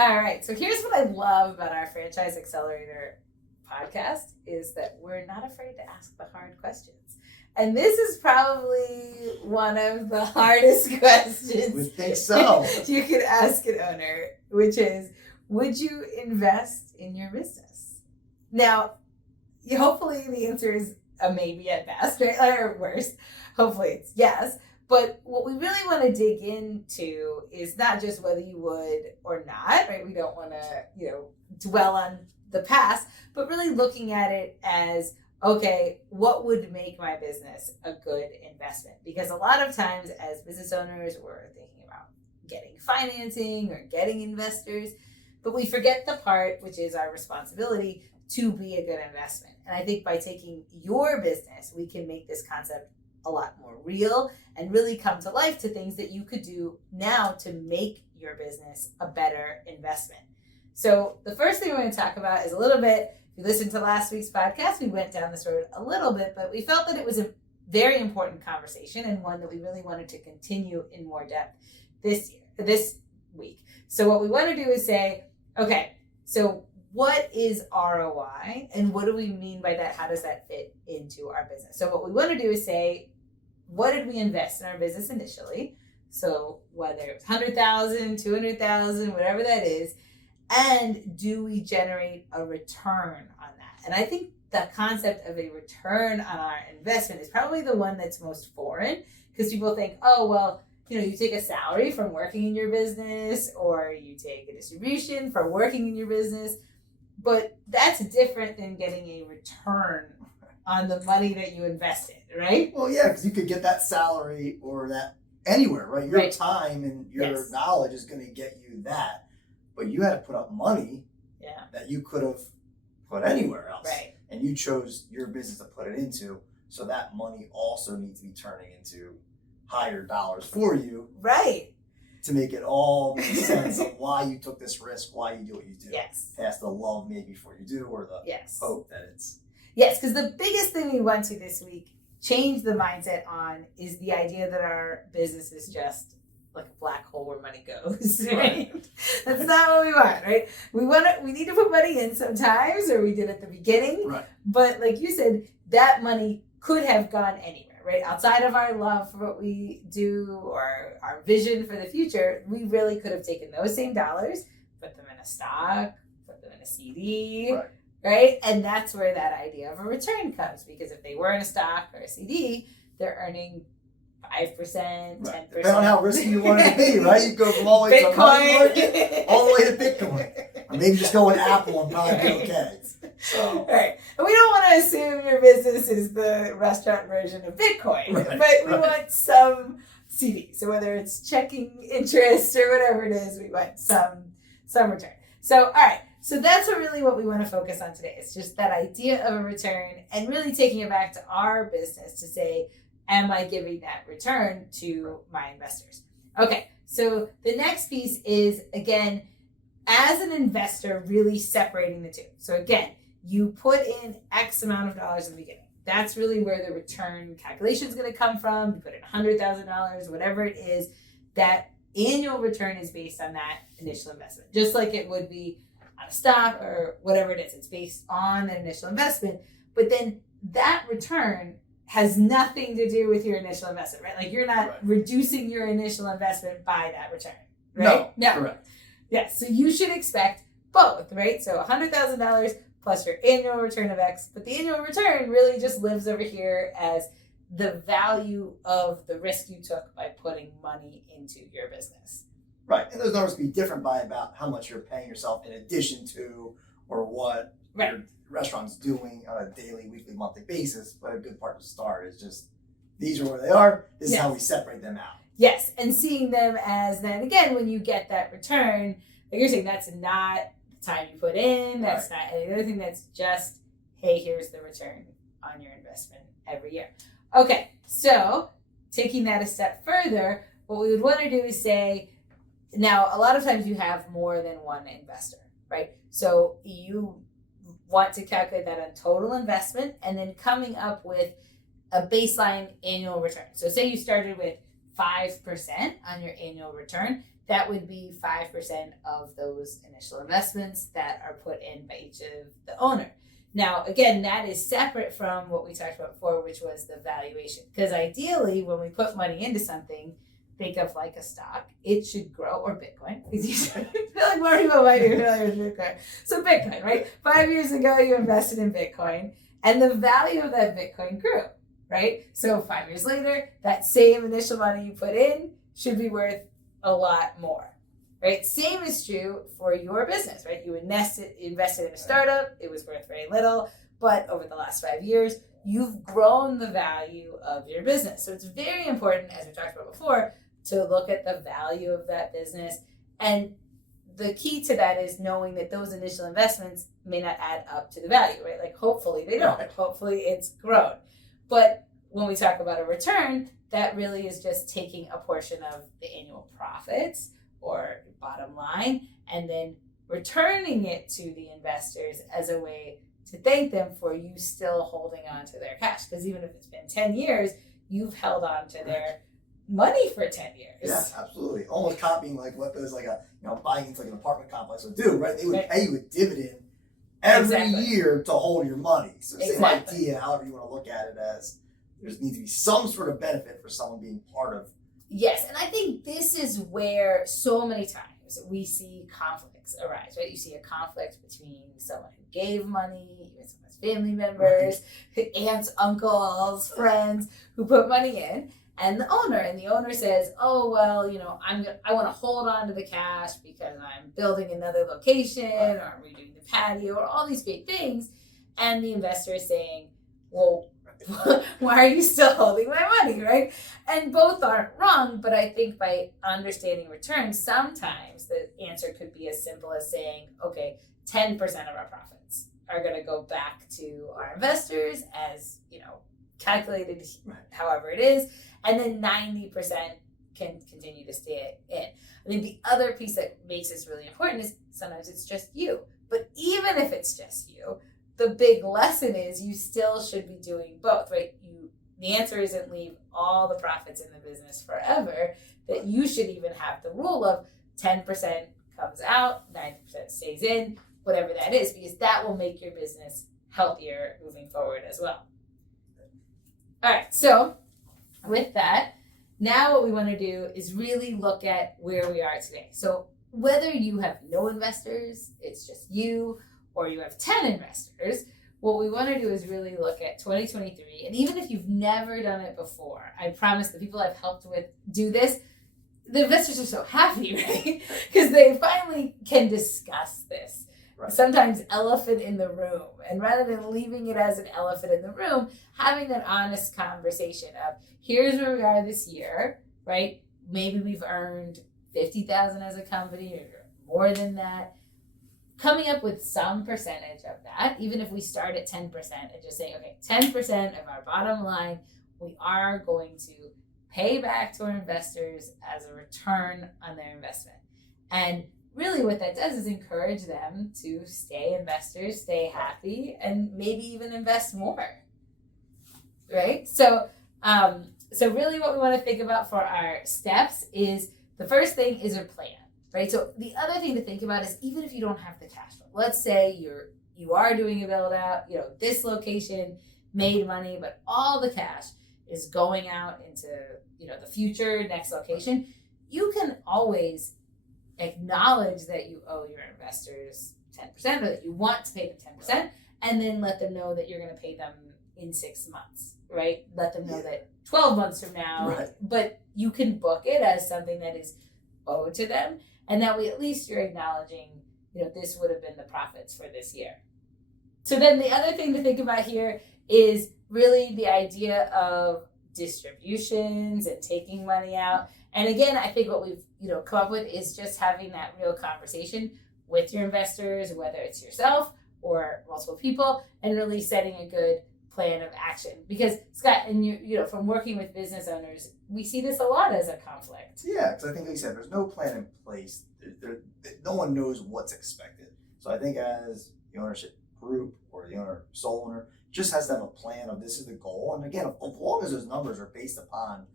All right. So here's what I love about our Franchise Accelerator podcast is that we're not afraid to ask the hard questions. And this is probably one of the hardest questions. We think so. You could ask an owner, which is, would you invest in your business? Now, hopefully the answer is a maybe at best, right? Or worse. Hopefully it's yes. But what we really want to dig into is not just whether you would or not, right? We don't want to, dwell on the past, but really looking at it as, okay, what would make my business a good investment? Because a lot of times as business owners, we're thinking about getting financing or getting investors, but we forget the part, which is our responsibility to be a good investment. And I think by taking your business, we can make this concept a lot more real and really come to life to things that you could do now to make your business a better investment. So the first thing we're going to talk about is a little bit, if you listened to last week's podcast, we went down this road a little bit, but we felt that it was a very important conversation and one that we really wanted to continue in more depth this week. So what we want to do is say, okay, so what is ROI and what do we mean by that? How does that fit into our business? So what we want to do is say, what did we invest in our business initially? So whether it's 100,000, 200,000, whatever that is, and do we generate a return on that? And I think the concept of a return on our investment is probably the one that's most foreign because people think, oh, well, you take a salary from working in your business or you take a distribution from working in your business. But that's different than getting a return on the money that you invested, right? Well, yeah, because you could get that salary or that anywhere, right? Your time and your knowledge is going to get you that. But you had to put up money that you could have put anywhere else. Right. And you chose your business to put it into. So that money also needs to be turning into higher dollars for you. Right. To make it all make sense of why you took this risk, why you do what you do. Yes. It has the love maybe for you do or the hope that it's. Yes, because the biggest thing we want to this week change the mindset on is the idea that our business is just like a black hole where money goes, right? That's not what we want, right? We need to put money in sometimes, or we did at the beginning. Right. But like you said, that money could have gone anywhere, right? Outside of our love for what we do or our vision for the future, we really could have taken those same dollars, put them in a stock, put them in a CD, right? And that's where that idea of a return comes, because if they were in a stock or a CD, they're earning 5%, 10%. Depending on how risky you want it to be, right? You go from all the way to money market, all the way to Bitcoin. Or maybe just go with Apple and probably be okay. So. Right. And we don't want to assume your business is the restaurant version of Bitcoin, but we want some CD. So whether it's checking interest or whatever it is, we want some return. So, all right. So that's what we want to focus on today. It's just that idea of a return and really taking it back to our business to say, am I giving that return to my investors? Okay, so the next piece is, again, as an investor, really separating the two. So again, you put in X amount of dollars in the beginning. That's really where the return calculation is going to come from. You put in $100,000, whatever it is, that annual return is based on that initial investment, just like it would be on a stock or whatever it is. It's based on that initial investment, but then that return has nothing to do with your initial investment, right? Like you're not reducing your initial investment by that return, right? No. Correct. Yes, so you should expect both, right? So $100,000 plus your annual return of X, but the annual return really just lives over here as the value of the risk you took by putting money into your business. Right, and those numbers can be different by about how much you're paying yourself in addition to or what your restaurant's doing on a daily, weekly, monthly basis. But a good part to start is just, these are where they are, this is how we separate them out. Yes, and seeing them as then, again, when you get that return, like you're saying, that's not the time you put in, that's not any other thing, that's just, hey, here's the return on your investment every year. Okay, so taking that a step further, what we would want to do is say, now a lot of times you have more than one investor, right? So you want to calculate that on total investment and then coming up with a baseline annual return. So say you started with 5% on your annual return, that would be 5% of those initial investments that are put in by each of the owner. Now, again, that is separate from what we talked about before, which was the valuation. Because ideally, when we put money into something, think of like a stock, it should grow, or Bitcoin. I feel like more people might be familiar with Bitcoin. So Bitcoin, right? 5 years ago, you invested in Bitcoin, and the value of that Bitcoin grew, right? So 5 years later, that same initial money you put in should be worth a lot more. Right? Same is true for your business, right? You invested in a startup, it was worth very little, but over the last 5 years, you've grown the value of your business. So it's very important, as we talked about before, to look at the value of that business. And the key to that is knowing that those initial investments may not add up to the value, right? Like hopefully they don't. Hopefully it's grown. But when we talk about a return, that really is just taking a portion of the annual profits or bottom line, and then returning it to the investors as a way to thank them for you still holding on to their cash. Because even if it's been 10 years, you've held on to their money for 10 years. Yeah, absolutely. Almost copying like what there's like a, buying into like an apartment complex would do, right? They would pay you a dividend every year to hold your money. So same idea, however you want to look at it, as there needs to be some sort of benefit for someone being part of. Yes, and I think this is where so many times we see conflicts arise, right? You see a conflict between someone who gave money, even someone's family members, aunts, uncles, friends who put money in, and the owner. And the owner says, oh, well, I want to hold on to the cash because I'm building another location or I'm redoing the patio or all these big things. And the investor is saying, well, why are you still holding my money, right? And both aren't wrong, but I think by understanding returns, sometimes the answer could be as simple as saying, okay, 10% of our profits are going to go back to our investors as, calculated however it is, and then 90% can continue to stay in. I think the other piece that makes this really important is sometimes it's just you. But even if it's just you, the big lesson is you still should be doing both, right? The answer isn't leave all the profits in the business forever, that you should even have the rule of 10% comes out, 90% stays in, whatever that is, because that will make your business healthier moving forward as well. All right, so with that, now what we want to do is really look at where we are today. So whether you have no investors, it's just you, or you have 10 investors, what we want to do is really look at 2023. And even if you've never done it before, I promise the people I've helped with do this, the investors are so happy, right? Because they finally can discuss this. Right. Sometimes elephant in the room. And rather than leaving it as an elephant in the room, having that honest conversation of, here's where we are this year, right? Maybe we've earned $50,000 as a company or more than that. Coming up with some percentage of that, even if we start at 10% and just saying, okay, 10% of our bottom line, we are going to pay back to our investors as a return on their investment. And really what that does is encourage them to stay investors, stay happy, and maybe even invest more, right? So really what we want to think about for our steps is the first thing is a plan. Right. So the other thing to think about is even if you don't have the cash flow, let's say you are doing a build out, this location made money, but all the cash is going out into, the future next location. You can always acknowledge that you owe your investors 10% or that you want to pay them 10% and then let them know that you're going to pay them in 6 months, right? Let them know that 12 months from now, but you can book it as something that is owed to them. And that way, at least you're acknowledging, this would have been the profits for this year. So then the other thing to think about here is really the idea of distributions and taking money out. And again, I think what we've, come up with is just having that real conversation with your investors, whether it's yourself or multiple people, and really setting a good plan of action. Because Scott, and from working with business owners, we see this a lot as a conflict. Yeah, because I think, like you said, there's no plan in place. No one knows what's expected. So I think as the ownership group or the sole owner just has to have a plan of this is the goal. And again, as long as those numbers are based upon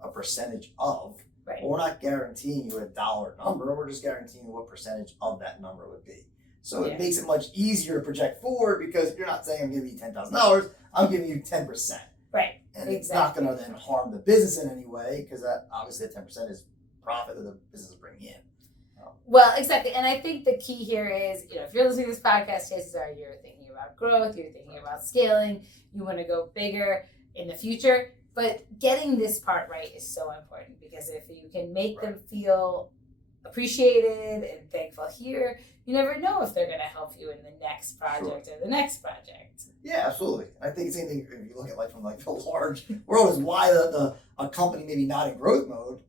a percentage of, Right. Well, we're not guaranteeing you a dollar number. We're just guaranteeing what percentage of that number would be. So it makes it much easier to project forward because you're not saying I'm giving you $10,000. I'm giving you 10%. Right. And it's not going to then harm the business in any way because that obviously the 10% is profit that the business is bringing in. Well, exactly. And I think the key here is, if you're listening to this podcast, chances are you're thinking about growth, you're thinking about scaling, you want to go bigger in the future. But getting this part right is so important because if you can make them feel appreciated and thankful here, you never know if they're going to help you in the next project or the next project. Yeah, absolutely. I think the same thing if you look at from the large world is why a company maybe not in growth mode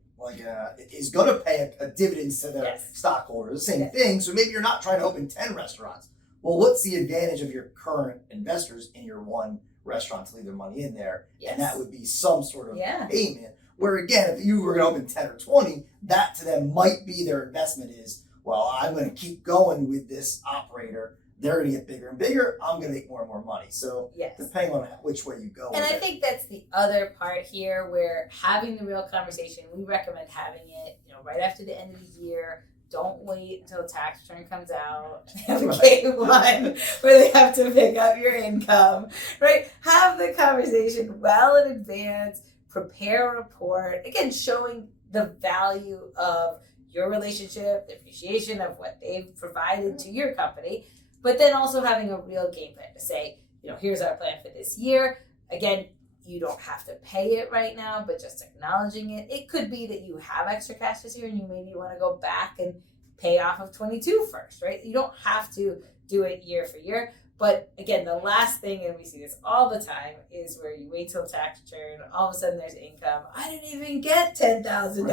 is going to pay a dividend to their stockholders. The same thing. So maybe you're not trying to open 10 restaurants. Well, what's the advantage of your current investors in your one restaurant to leave their money in there? And that would be some sort of payment. Where again, if you were going to open 10 or 20, that to them might be their investment is, well, I'm going to keep going with this operator. They're going to get bigger and bigger. I'm going to make more and more money. So depending on which way you go. And I think that's the other part here where having the real conversation, we recommend having it, right after the end of the year. Don't wait until tax return comes out. K1 where they have to pick up your income, right? Have the conversation well in advance. Prepare a report. Again, showing the value of your relationship, the appreciation of what they've provided to your company, but then also having a real game plan to say, here's our plan for this year. Again, you don't have to pay it right now, but just acknowledging it. It could be that you have extra cash this year and you maybe want to go back and pay off of 22 first, right? You don't have to do it year for year. But again, the last thing, and we see this all the time, is where you wait till tax return, all of a sudden there's income. I didn't even get $10,000.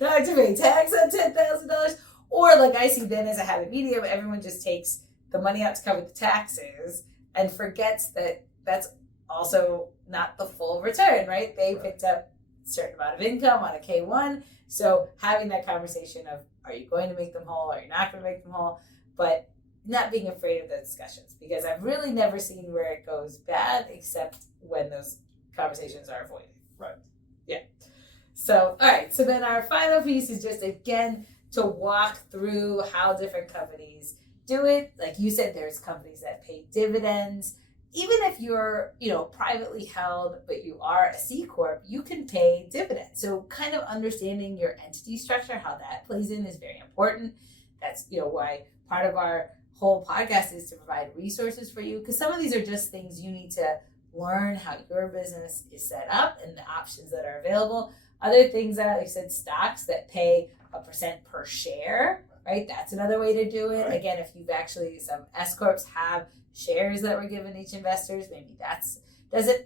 Now I have to pay tax on $10,000. Or like I see then as a habit medium, everyone just takes the money out to cover the taxes and forgets that that's also not the full return, right? They picked up a certain amount of income on a K1. So having that conversation of, are you going to make them whole? Are you not going to make them whole? But not being afraid of the discussions, because I've really never seen where it goes bad except when those conversations are avoided. Right. Yeah. So, all right. So then our final piece is just, again, to walk through how different companies do it. Like you said, there's companies that pay dividends. Even if you're, privately held, but you are a C Corp, you can pay dividends. So kind of understanding your entity structure, how that plays in is very important. That's, why part of our whole podcast is to provide resources for you, because some of these are just things you need to learn how your business is set up and the options that are available. Other things that, like I said, stocks that pay a % per share, right? That's another way to do it. Right. Again, if you've actually, some S Corps have shares that were given each investors, maybe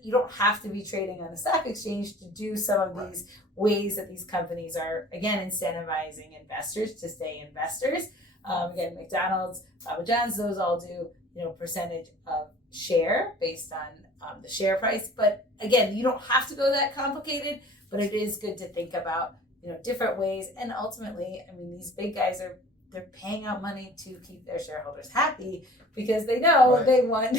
you don't have to be trading on the stock exchange to do some of these ways that these companies are, again, incentivizing investors to stay investors. Again, McDonald's, Papa John's, those all do, percentage of share based on the share price. But again, you don't have to go that complicated, but it is good to think about, different ways. And ultimately, these big guys they're paying out money to keep their shareholders happy because they know they want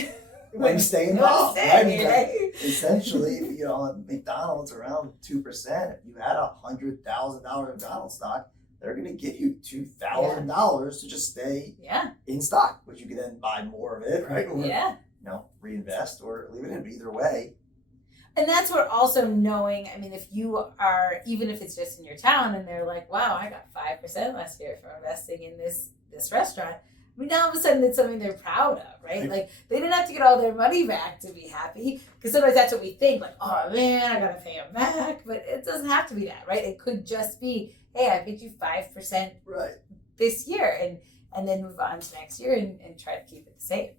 to stay involved. Essentially, if on McDonald's around 2%, if you had $100,000 McDonald's stock, they're going to give you $2,000 to just stay in stock, which you can then buy more of it, right? Or, reinvest or leave it in. Either way. And that's where also knowing, if you are, even if it's just in your town and they're like, wow, I got 5% last year for investing in this restaurant. Now all of a sudden it's something they're proud of, right? Like they didn't have to get all their money back to be happy, because sometimes that's what we think, like, oh man, I got to pay them back. But it doesn't have to be that, right? It could just be, hey, I paid you 5% this year, and then move on to next year and try to keep it the same.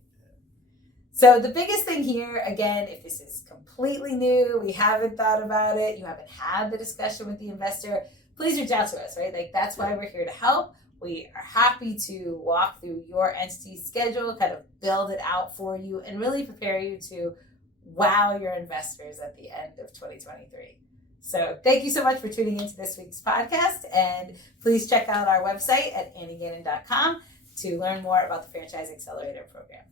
So the biggest thing here, again, if this is completely new, we haven't thought about it, you haven't had the discussion with the investor, please reach out to us, right? Like that's why we're here to help. We are happy to walk through your entity schedule, kind of build it out for you, and really prepare you to wow your investors at the end of 2023. So thank you so much for tuning into this week's podcast, and please check out our website at anniegannon.com to learn more about the Franchise Accelerator program.